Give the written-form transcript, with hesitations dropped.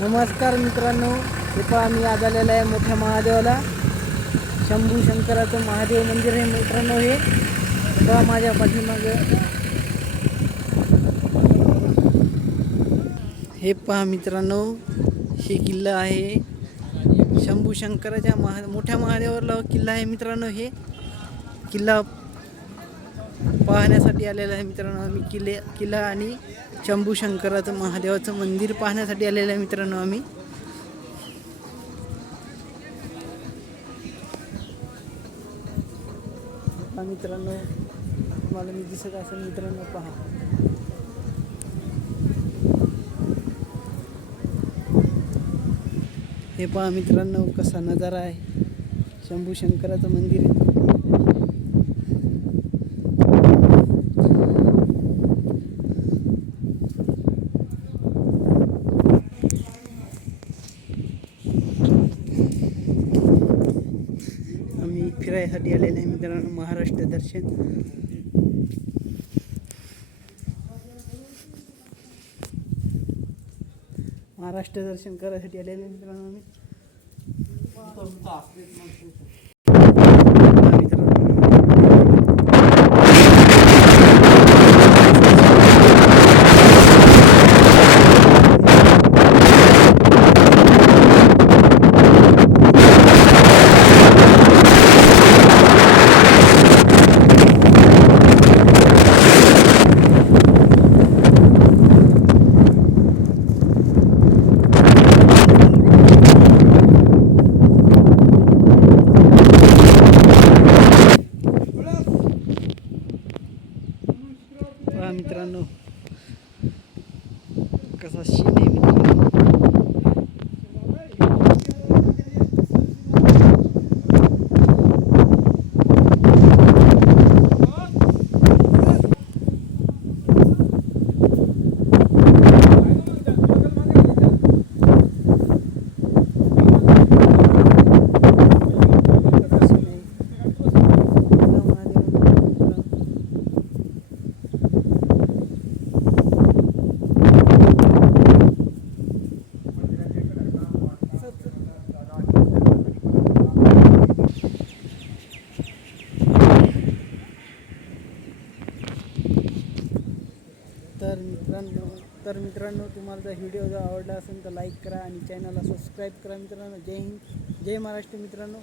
नमस्कार मित्रांनो, हे पहा मी आज आलेला आहे मोठ्या महादेवाला. शंभू शंकराचं महादेव मंदिर आहे मित्रांनो. हे पहा माझ्या पाठीमागं. हे पहा मित्रांनो, हे किल्ला आहे शंभू शंकराच्या मोठ्या महादेवाला किल्ला आहे मित्रांनो. हे किल्ला पाहण्यासाठी आलेला आहे मित्रांनो. आम्ही किल्ला आणि शंभू शंकराचं महादेवाचं मंदिर पाहण्यासाठी आलेलं आहे मित्रांनो. आम्ही मित्रांनो तुम्हाला मी दिसत असेल मित्रांनो, पहा. हे पहा मित्रांनो, कसा नजारा आहे. शंभू शंकराचं मंदिर आहे. आम्ही फिरायसाठी आलेले आहे मित्रांनो. महाराष्ट्र दर्शन. महाराष्ट्र दर्शन करायसाठी आलेले आहे मित्रांनो. आम्ही मित्रांनो कसा सीन आहे मित्रांनो. तर मित्रांनो तुम्हाला जर व्हिडिओ जर आवडला असेल तर लाईक करा आणि चॅनलला सबस्क्राईब करा मित्रांनो. जय हिंद, जय महाराष्ट्र मित्रांनो.